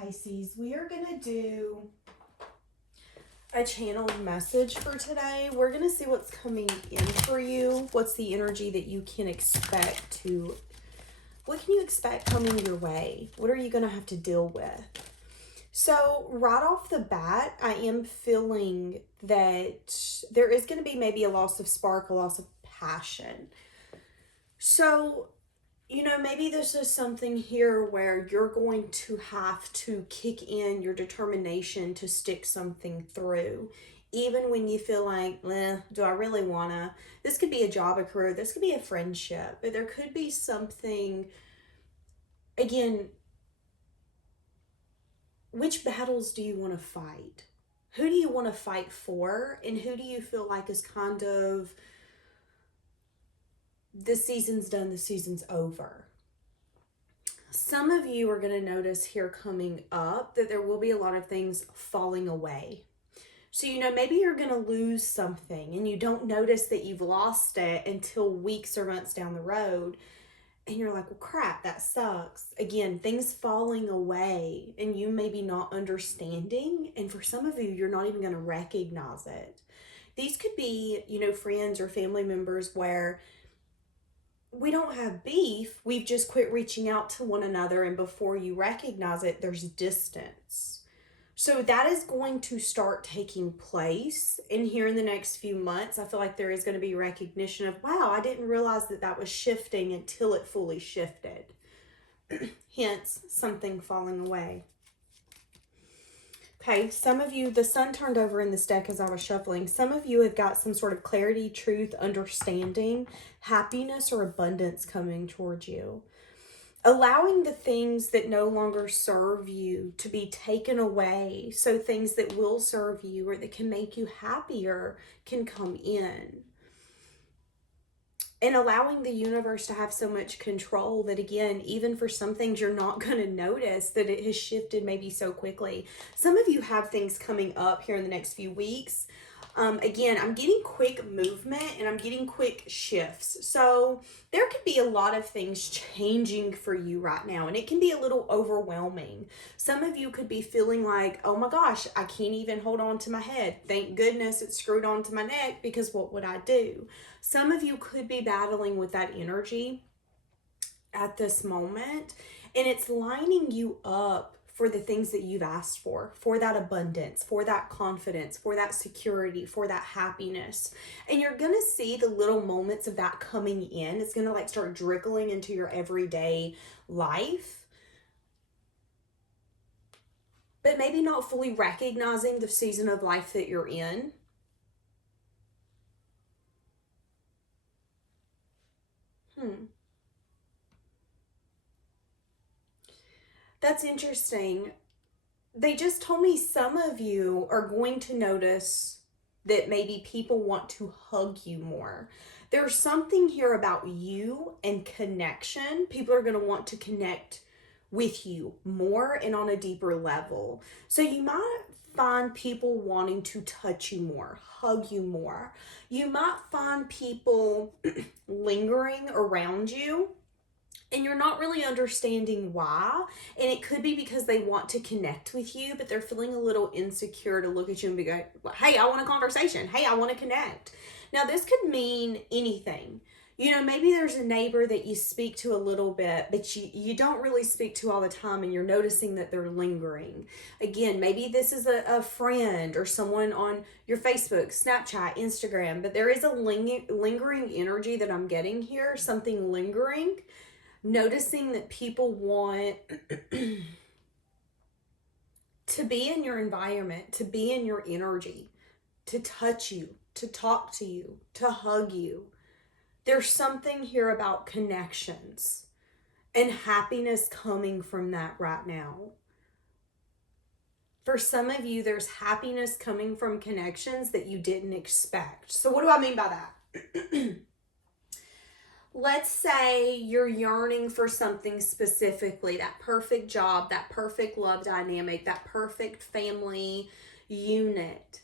Pisces, we are going to do a channeled message for today. We're going to see what's coming in for you. What's the energy that you can expect to, what can you expect coming your way? What are you going to have to deal with? So right off the bat, I am feeling that there is going to be maybe a loss of spark, a loss of passion. So, you know, maybe this is something here where you're going to have to kick in your determination to stick something through. Even when you feel like, do I really want to? This could be a job, a career, this could be a friendship, but there could be something, again, which battles do you want to fight? Who do you want to fight for? And who do you feel like is kind of, the season's done, the season's over? Some of you are going to notice here coming up that there will be a lot of things falling away. So, you know, maybe you're going to lose something and you don't notice that you've lost it until weeks or months down the road. And you're like, well, crap, that sucks. Again, things falling away and you maybe not understanding. And for some of you, you're not even going to recognize it. These could be, you know, friends or family members where we don't have beef. We've just quit reaching out to one another. And before you recognize it, there's distance. So that is going to start taking place in here in the next few months. I feel like there is going to be recognition of, wow, I didn't realize that that was shifting until it fully shifted. Hence, something falling away. Okay, some of you, the sun turned over in this deck as I was shuffling. Some of you have got some sort of clarity, truth, understanding, happiness, or abundance coming towards you. Allowing the things that no longer serve you to be taken away, so things that will serve you or that can make you happier can come in. And allowing the universe to have so much control that, again, even for some things you're not going to notice that it has shifted maybe so quickly. Some of you have things coming up here in the next few weeks. Again, I'm getting quick movement and I'm getting quick shifts. So there could be a lot of things changing for you right now, and it can be a little overwhelming. Some of you could be feeling like, oh my gosh, I can't even hold on to my head. Thank goodness it's screwed onto my neck, because what would I do? Some of you could be battling with that energy at this moment, and it's lining you up for the things that you've asked for that abundance, for that confidence, for that security, for that happiness. And you're going to see the little moments of that coming in. It's going to like start trickling into your everyday life, but maybe not fully recognizing the season of life that you're in. That's interesting. They just told me some of you are going to notice that maybe people want to hug you more. There's something here about you and connection. People are going to want to connect with you more and on a deeper level. So you might find people wanting to touch you more, hug you more. You might find people lingering around you, and you're not really understanding why. And it could be because they want to connect with you, but they're feeling a little insecure to look at you and be like, hey, I want a conversation. Hey, I want to connect. Now, this could mean anything. You know, maybe there's a neighbor that you speak to a little bit, but you don't really speak to all the time, and you're noticing that they're lingering. Again, maybe this is a friend or someone on your Facebook, Snapchat, Instagram, but there is a lingering energy that I'm getting here, something lingering. Noticing that people want to be in your environment, to be in your energy, to touch you, to talk to you, to hug you. There's something here about connections and happiness coming from that right now. For some of you, there's happiness coming from connections that you didn't expect. So what do I mean by that? Let's say you're yearning for something specifically, that perfect job, that perfect love dynamic, that perfect family unit.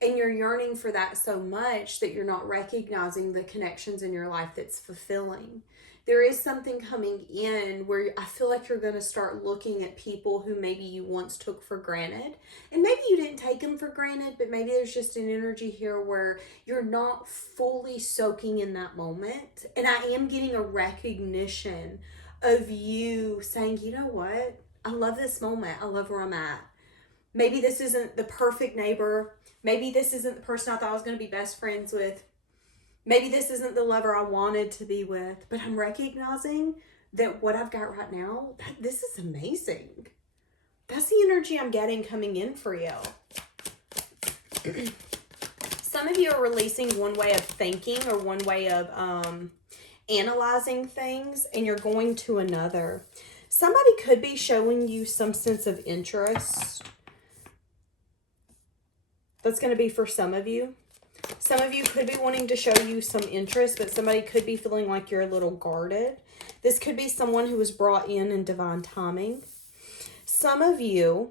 And you're yearning for that so much that you're not recognizing the connections in your life that's fulfilling. There is something coming in where I feel like you're going to start looking at people who maybe you once took for granted. And maybe you didn't take them for granted, but maybe there's just an energy here where you're not fully soaking in that moment. And I am getting a recognition of you saying, you know what? I love this moment. I love where I'm at. Maybe this isn't the perfect neighbor. Maybe this isn't the person I thought I was going to be best friends with. Maybe this isn't the lover I wanted to be with, but I'm recognizing that what I've got right now, this is amazing. That's the energy I'm getting coming in for you. Some of you are releasing one way of thinking or one way of analyzing things, and you're going to another. Somebody could be showing you some sense of interest. That's going to be for some of you. Some of you could be wanting to show you some interest, but somebody could be feeling like you're a little guarded. This could be someone who was brought in divine timing. Some of you,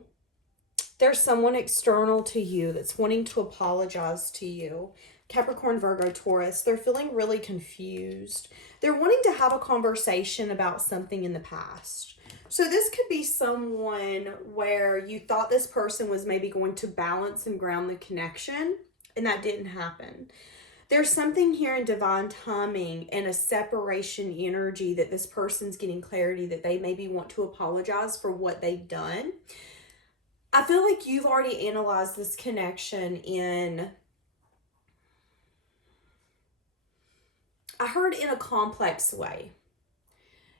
there's someone external to you that's wanting to apologize to you. Capricorn, Virgo, Taurus, they're feeling really confused. They're wanting to have a conversation about something in the past. So this could be someone where you thought this person was maybe going to balance and ground the connection, and that didn't happen. There's something here in divine timing and a separation energy that this person's getting clarity that they maybe want to apologize for what they've done. I feel like you've already analyzed this connection in, I heard in a complex way.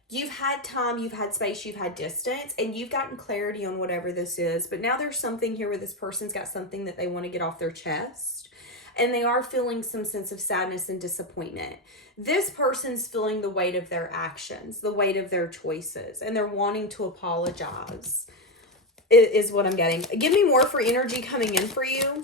You've had time, you've had space, you've had distance, and you've gotten clarity on whatever this is. But now there's something here where this person's got something that they want to get off their chest. And they are feeling some sense of sadness and disappointment. This person's feeling the weight of their actions, the weight of their choices, and they're wanting to apologize, is what I'm getting. Give me more for energy coming in for you.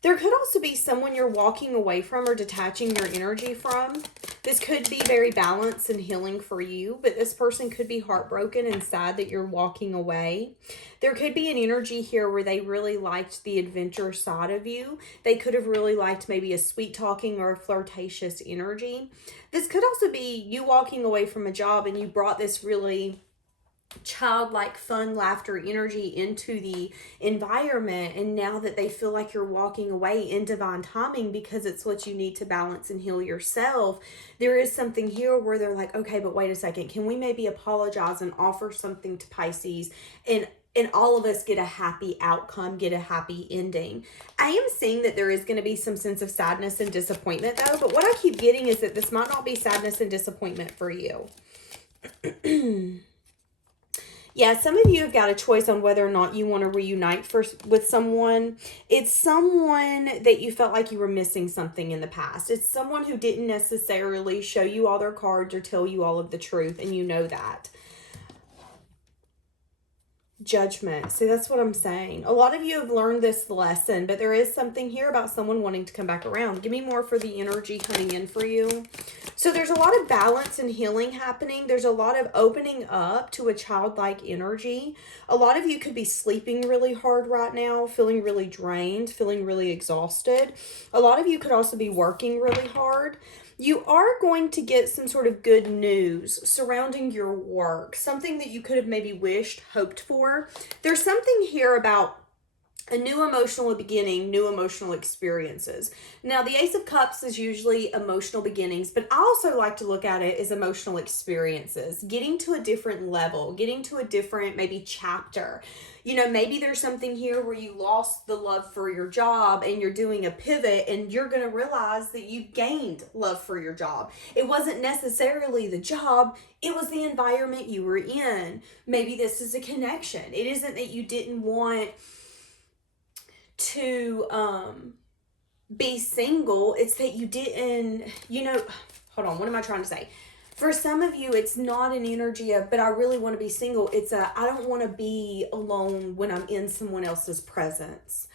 There could also be someone you're walking away from or detaching your energy from. This could be very balanced and healing for you, but this person could be heartbroken and sad that you're walking away. There could be an energy here where they really liked the adventure side of you. They could have really liked maybe a sweet talking or a flirtatious energy. This could also be you walking away from a job and you brought this really childlike fun, laughter, energy into the environment, and now that they feel like you're walking away in divine timing because it's what you need to balance and heal yourself, there is something here where they're like, okay, but wait a second, can we maybe apologize and offer something to Pisces and all of us get a happy outcome, get a happy ending. I am seeing that there is going to be some sense of sadness and disappointment though, but what I keep getting is that this might not be sadness and disappointment for you. Yeah, some of you have got a choice on whether or not you want to reunite with someone. It's someone that you felt like you were missing something in the past. It's someone who didn't necessarily show you all their cards or tell you all of the truth, and you know that. Judgment. See, that's what I'm saying. A lot of you have learned this lesson, but there is something here about someone wanting to come back around. Give me more for the energy coming in for you. So there's a lot of balance and healing happening. There's a lot of opening up to a childlike energy. A lot of you could be sleeping really hard right now, feeling really drained, feeling really exhausted. A lot of you could also be working really hard. You are going to get some sort of good news surrounding your work, something that you could have maybe wished, hoped for. There's something here about a new emotional beginning, new emotional experiences. Now, the Ace of Cups is usually emotional beginnings, but I also like to look at it as emotional experiences, getting to a different level, getting to a different maybe chapter. You know, maybe there's something here where you lost the love for your job and you're doing a pivot and you're going to realize that you gained love for your job. It wasn't necessarily the job, it was the environment you were in. Maybe this is a connection. It isn't that you didn't want to be single, it's that you didn't, you know, hold on, what am I trying to say? For some of you, it's not an energy of, but I really want to be single. It's a, I don't want to be alone when I'm in someone else's presence.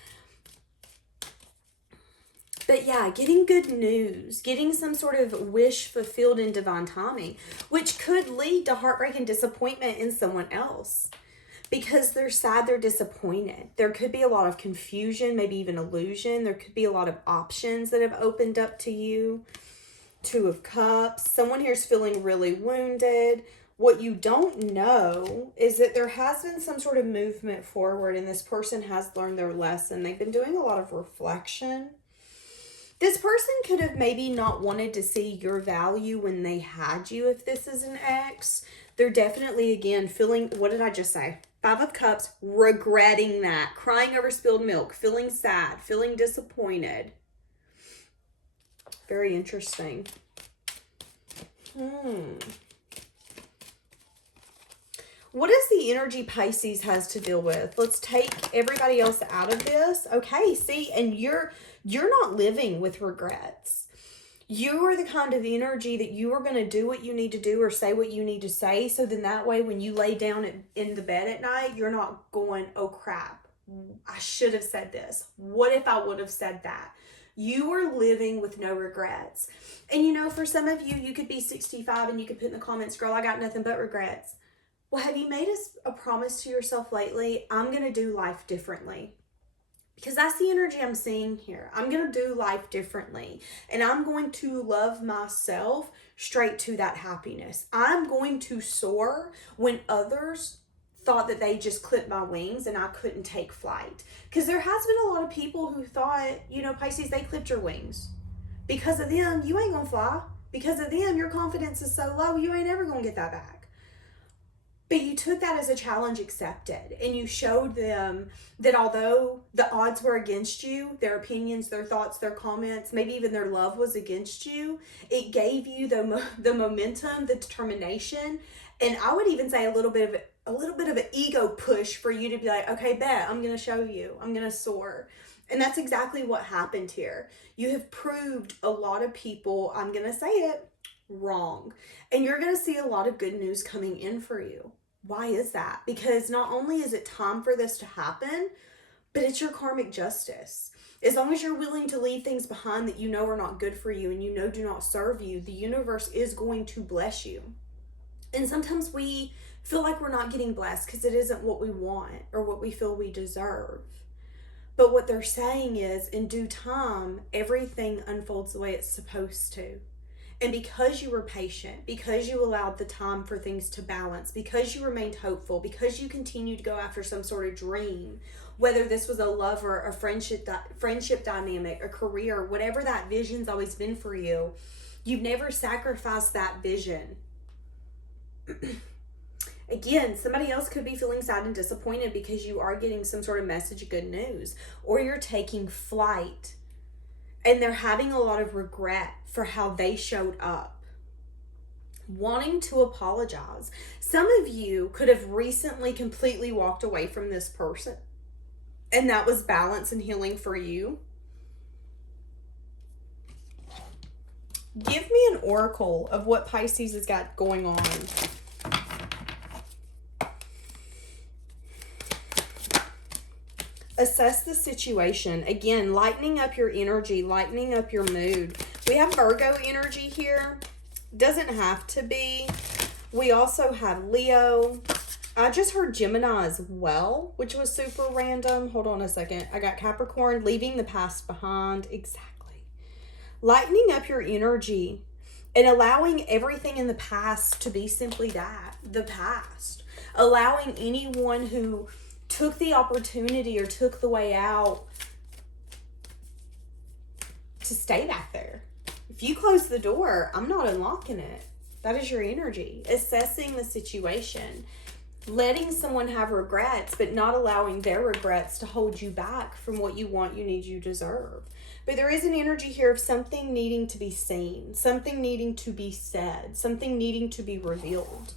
But yeah, getting good news, getting some sort of wish fulfilled in divine timing, which could lead to heartbreak and disappointment in someone else. Because they're sad, they're disappointed. There could be a lot of confusion, maybe even illusion. There could be a lot of options that have opened up to you. Two of Cups. Someone here is feeling really wounded. What you don't know is that there has been some sort of movement forward and this person has learned their lesson. They've been doing a lot of reflection. This person could have maybe not wanted to see your value when they had you if this is an ex. They're definitely, again, feeling, what did I just say? Five of Cups, regretting that, crying over spilled milk, feeling sad, feeling disappointed. Very interesting. What is the energy Pisces has to deal with? Let's take everybody else out of this. Okay, see, and you're not living with regrets. You are the kind of energy that you are going to do what you need to do or say what you need to say. So then that way, when you lay down in the bed at night, you're not going, oh crap, I should have said this. What if I would have said that? You are living with no regrets. And you know, for some of you, you could be 65 and you could put in the comments, girl, I got nothing but regrets. Well, have you made a promise to yourself lately? I'm going to do life differently. Because that's the energy I'm seeing here. I'm going to do life differently. And I'm going to love myself straight to that happiness. I'm going to soar when others thought that they just clipped my wings and I couldn't take flight. Because there has been a lot of people who thought, you know, Pisces, they clipped your wings. Because of them, you ain't going to fly. Because of them, your confidence is so low, you ain't ever going to get that back. But you took that as a challenge accepted, and you showed them that although the odds were against you, their opinions, their thoughts, their comments, maybe even their love was against you, it gave you the momentum, the determination, and I would even say a little bit of an ego push for you to be like, okay, bet, I'm going to show you, I'm going to soar. And that's exactly what happened here. You have proved a lot of people, I'm going to say it, wrong. And you're going to see a lot of good news coming in for you. Why is that? Because not only is it time for this to happen, but it's your karmic justice. As long as you're willing to leave things behind that you know are not good for you and you know do not serve you, the universe is going to bless you. And sometimes we feel like we're not getting blessed because it isn't what we want or what we feel we deserve. But what they're saying is, in due time, everything unfolds the way it's supposed to. And because you were patient, because you allowed the time for things to balance, because you remained hopeful, because you continued to go after some sort of dream, whether this was a lover, a friendship dynamic, a career, whatever that vision's always been for you, you've never sacrificed that vision. Again, somebody else could be feeling sad and disappointed because you are getting some sort of message of good news, or you're taking flight and they're having a lot of regret for how they showed up, wanting to apologize. Some of you could have recently completely walked away from this person, and that was balance and healing for you. Give me an oracle of what Pisces has got going on. Assess the situation. Again, lightening up your energy, lightening up your mood. We have Virgo energy here. Doesn't have to be. We also have Leo. I just heard Gemini as well, which was super random. Hold on a second. I got Capricorn, leaving the past behind. Exactly. Lightening up your energy and allowing everything in the past to be simply that, the past. Allowing anyone who took the opportunity or took the way out to stay back there. If you close the door, I'm not unlocking it. That is your energy. Assessing the situation. Letting someone have regrets, but not allowing their regrets to hold you back from what you want, you need, you deserve. But there is an energy here of something needing to be seen, something needing to be said, something needing to be revealed.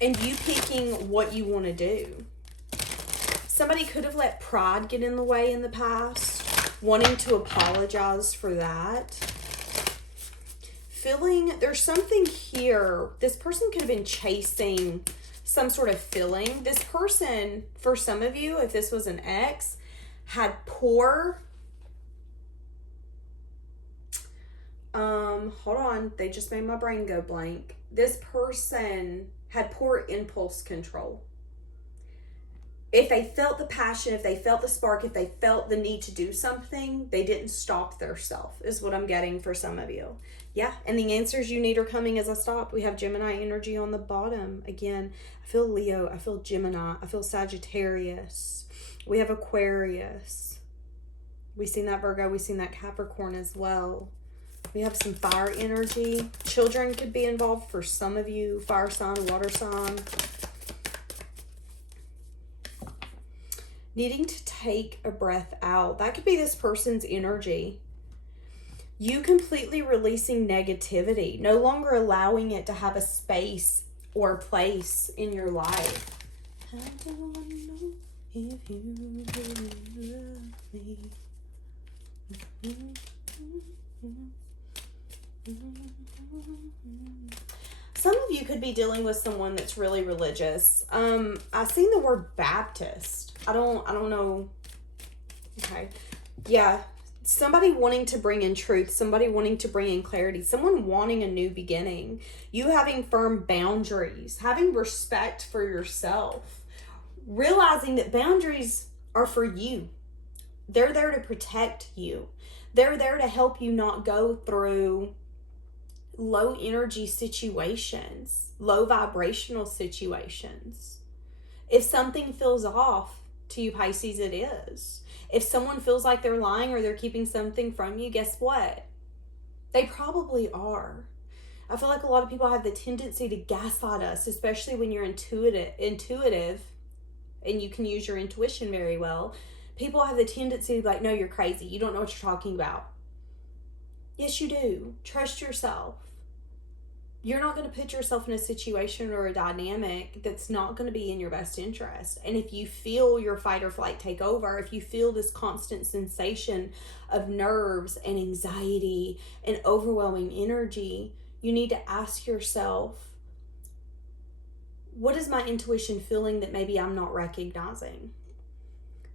And you picking what you want to do. Somebody could have let pride get in the way in the past, wanting to apologize for that. Feeling, there's something here. This person could have been chasing some sort of feeling. This person, for some of you, if this was an ex, had poor, hold on, they just made my brain go blank. This person had poor impulse control. if they felt the passion, if they felt the spark, if they felt the need to do something, they didn't stop their self, is what I'm getting for some of you. Yeah, and the answers you need are coming as I stop. We have Gemini energy on the bottom. Again, I feel Leo, I feel Gemini, I feel Sagittarius. We have Aquarius. We've seen that Virgo, we've seen that Capricorn as well. We have some fire energy. Children could be involved for some of you. Fire sign, water sign. Needing to take a breath out. That could be this person's energy. You completely releasing negativity. No longer allowing it to have a space or a place in your life. I don't know if you really love me. Some of you could be dealing with someone that's really religious. I've seen the word Baptist. I don't know. Okay. Yeah. Somebody wanting to bring in truth, somebody wanting to bring in clarity, someone wanting a new beginning, you having firm boundaries, having respect for yourself, realizing that boundaries are for you. They're there to protect you. They're there to help you not go through low energy situations, low vibrational situations. If something feels off to you, Pisces, it is. If someone feels like they're lying or they're keeping something from you, guess what? They probably are. I feel like a lot of people have the tendency to gaslight us, especially when you're intuitive and you can use your intuition very well. People have the tendency to be like, no, you're crazy. You don't know what you're talking about. Yes, you do. Trust yourself. You're not going to put yourself in a situation or a dynamic that's not going to be in your best interest. And if you feel your fight or flight take over, if you feel this constant sensation of nerves and anxiety and overwhelming energy, you need to ask yourself, what is my intuition feeling that maybe I'm not recognizing?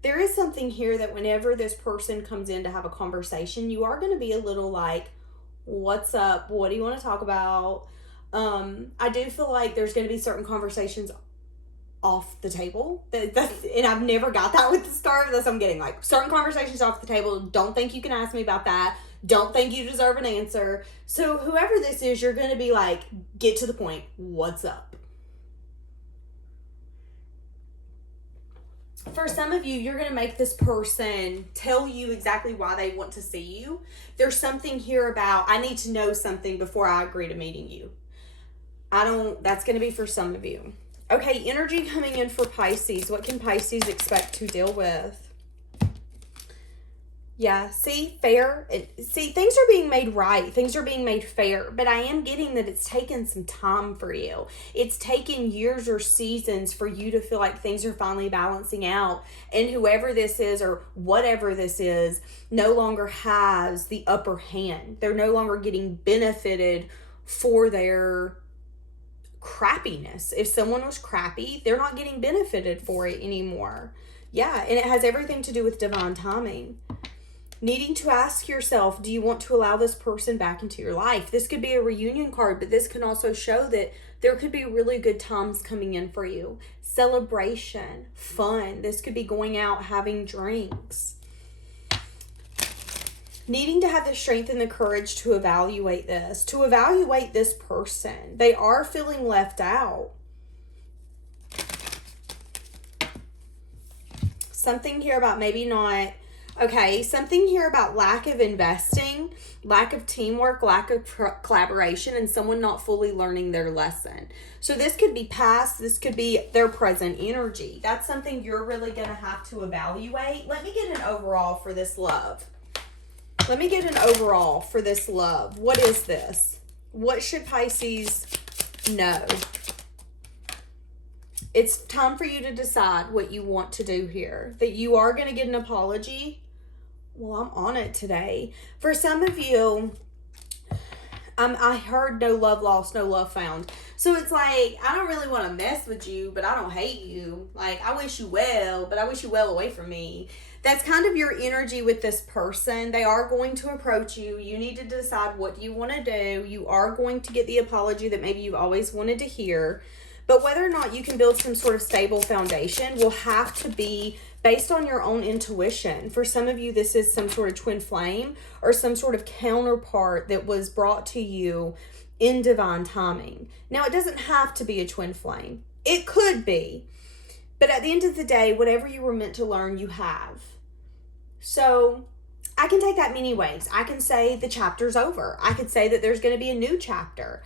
There is something here that whenever this person comes in to have a conversation, you are going to be a little like, what's up? What do you want to talk about? I do feel like there's going to be certain conversations off the table. And I've never got that with the star. That's what I'm getting, like certain conversations off the table. Don't think you can ask me about that. Don't think you deserve an answer. So whoever this is, you're going to be like, get to the point. What's up? For some of you, you're going to make this person tell you exactly why they want to see you. There's something here about, I need to know something before I agree to meeting you. That's going to be for some of you. Okay, energy coming in for Pisces. What can Pisces expect to deal with? Yeah, see, fair. See, things are being made right. Things are being made fair. But I am getting that it's taken some time for you. It's taken years or seasons for you to feel like things are finally balancing out. And whoever this is or whatever this is no longer has the upper hand. They're no longer getting benefited for their crappiness. If someone was crappy, they're not getting benefited for it anymore. Yeah, and it has everything to do with divine timing. Needing to ask yourself, do you want to allow this person back into your life? This could be a reunion card, but this can also show that there could be really good times coming in for you. Celebration, fun. This could be going out, having drinks. Needing to have the strength and the courage to evaluate this person. They are feeling left out. Something here about maybe not... Okay, something here about lack of investing, lack of teamwork, lack of collaboration, and someone not fully learning their lesson. So this could be past, this could be their present energy. That's something you're really going to have to evaluate. Let me get an overall for this love. What is this? What should Pisces know? It's time for you to decide what you want to do here. That you are going to get an apology. Well, I'm on it today. For some of you, I heard no love lost, no love found. So it's like, I don't really want to mess with you, but I don't hate you. Like, I wish you well, but I wish you well away from me. That's kind of your energy with this person. They are going to approach you. You need to decide what you want to do. You are going to get the apology that maybe you've always wanted to hear. But whether or not you can build some sort of stable foundation will have to be based on your own intuition. For some of you, this is some sort of twin flame or some sort of counterpart that was brought to you in divine timing. Now, it doesn't have to be a twin flame. It could be. But at the end of the day, whatever you were meant to learn, you have. So I can take that many ways. I can say the chapter's over. I could say that there's going to be a new chapter.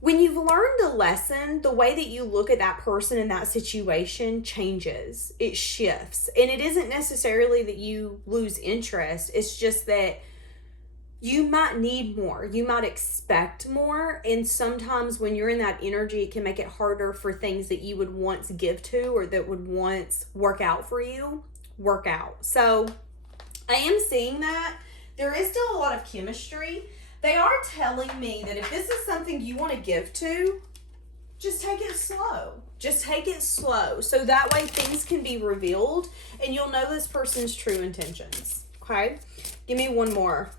When you've learned a lesson, the way that you look at that person in that situation changes. It shifts. And it isn't necessarily that you lose interest. It's just that you might need more. You might expect more. And sometimes when you're in that energy, it can make it harder for things that you would once give to or that would once work out for you, work out. So I am seeing that. There is still a lot of chemistry. They are telling me that if this is something you want to give to, just take it slow. Just take it slow. So that way things can be revealed and you'll know this person's true intentions. Okay? Give me one more.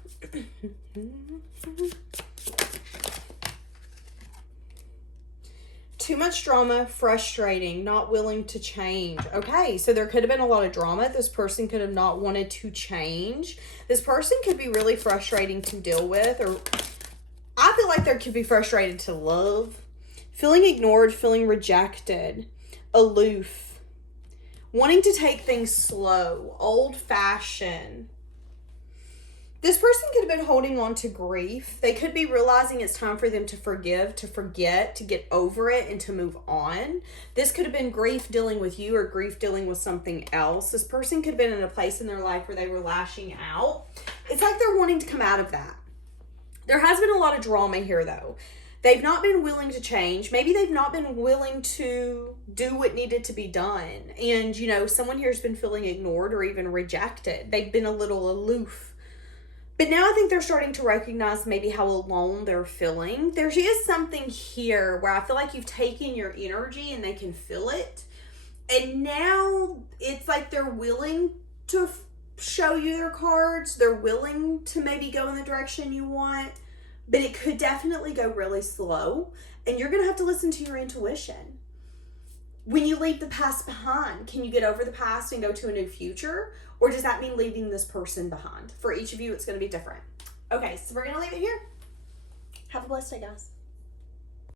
Too much drama, frustrating, not willing to change. Okay, so there could have been a lot of drama. This person could have not wanted to change. This person could be really frustrating to deal with, or I feel like there could be frustrated to love. Feeling ignored, feeling rejected, aloof, wanting to take things slow, old-fashioned. This person could have been holding on to grief. They could be realizing it's time for them to forgive, to forget, to get over it, and to move on. This could have been grief dealing with you or grief dealing with something else. This person could have been in a place in their life where they were lashing out. It's like they're wanting to come out of that. There has been a lot of drama here, though. They've not been willing to change. Maybe they've not been willing to do what needed to be done. And, you know, someone here has been feeling ignored or even rejected. They've been a little aloof. But now I think they're starting to recognize maybe how alone they're feeling. There is something here where I feel like you've taken your energy and they can feel it. And now it's like they're willing to show you their cards. They're willing to maybe go in the direction you want. But it could definitely go really slow. And you're going to have to listen to your intuition. When you leave the past behind, can you get over the past and go to a new future? Or does that mean leaving this person behind? For each of you, it's going to be different. Okay, so we're going to leave it here. Have a blessed day, guys.